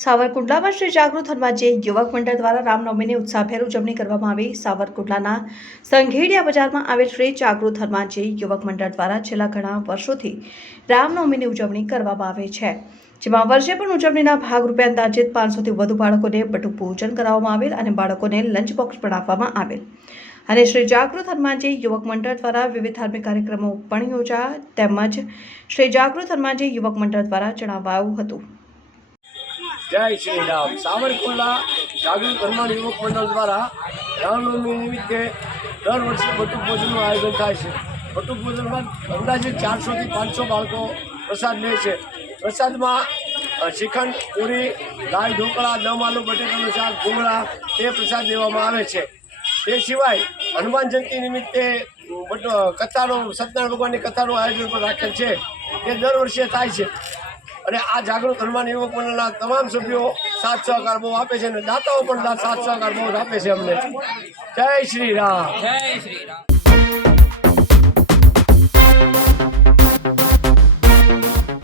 સાવરકુંડલામાં શ્રી જાગૃત હનુમાનજી યુવક મંડળ દ્વારા રામનવમીની ઉત્સાહભેર ઉજવણી કરવામાં આવી. સાવરકુંડલાના સંઘેડિયા બજારમાં આવેલ શ્રી જાગૃત હનુમાનજી યુવક મંડળ દ્વારા છેલ્લા ઘણા વર્ષોથી રામનવમીની ઉજવણી કરવામાં આવે છે, જેમાં વર્ષે પણ ઉજવણીના ભાગરૂપે અંદાજિત પાંચસોથી વધુ બાળકોને બટુક પૂજન કરાવવામાં આવેલ અને બાળકોને લંચ બોક્સ પણ આપવામાં આવેલ. અને શ્રી જાગૃત હનુમાનજી યુવક મંડળ દ્વારા વિવિધ ધાર્મિક કાર્યક્રમો પણ યોજાયા. તેમજ શ્રી જાગૃત હનુમાનજી યુવક મંડળ દ્વારા જણાવાયું હતું. જય શ્રી રામ. સાવરકુંડલા જાગૃત હનુમાન યુવક મંડળ દ્વારા રામનવમી નિમિત્તે દર વર્ષે બટુક ભોજનનું આયોજન થાય છે. બટુક ભોજનમાં અંદાજે ચારસોથી પાંચસો બાળકો પ્રસાદ લે છે. પ્રસાદમાં શ્રીખંડ, પૂરી, દાળ, ઢોકળા, દમ, આલુ, બટેટાનું શાક, ભૂંગળા તે પ્રસાદ દેવામાં આવે છે. તે સિવાય હનુમાન જયંતિ નિમિત્તે કથાનું, સત્યનારાયણ ભગવાનની કથાનું આયોજન પણ રાખેલ છે. તે દર વર્ષે થાય છે. અને આ જાગૃત હનુમાન યુવકના તમામ સભ્યો સાત સહકાર બહુ આપે છે અને દાતાઓ પણ સાત સહકાર બહુ આપે છે અમને. જય શ્રી રામ. જય શ્રી રામ.